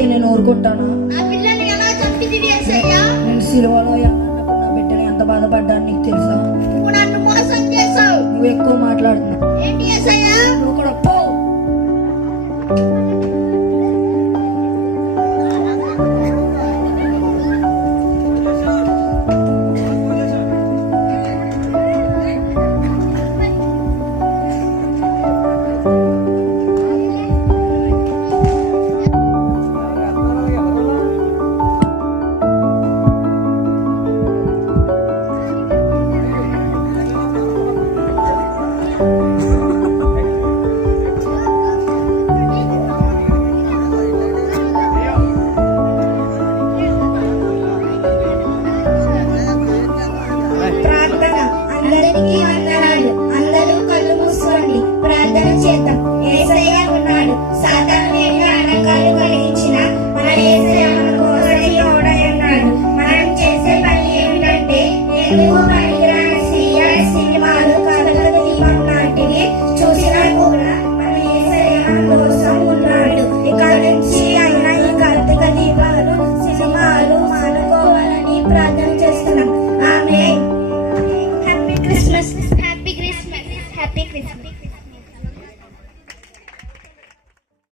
చేస్తే నేను ఊరుకుంటాను. నేను సిలువలో ఎల్లన్నప్పుడు నా బిడ్డని ఎంత బాధపడ్డాను నీకు తెలుసా? నువ్వు ఎక్కువ మాట్లాడుతున్నావు. నువ్వు కూడా పో. అందరూ కళ్ళు మూసుకోండి, ప్రార్థన చేద్దాం. యేసయ్య ఉన్నాడు. సాతాను ఎన్ని ఆటంకాలు కలిగించిన మన యేసయ్య మన కోసం మనం చేసే పని ఏమిటంటే ఎందుకు పనికిరాని సినిమాలు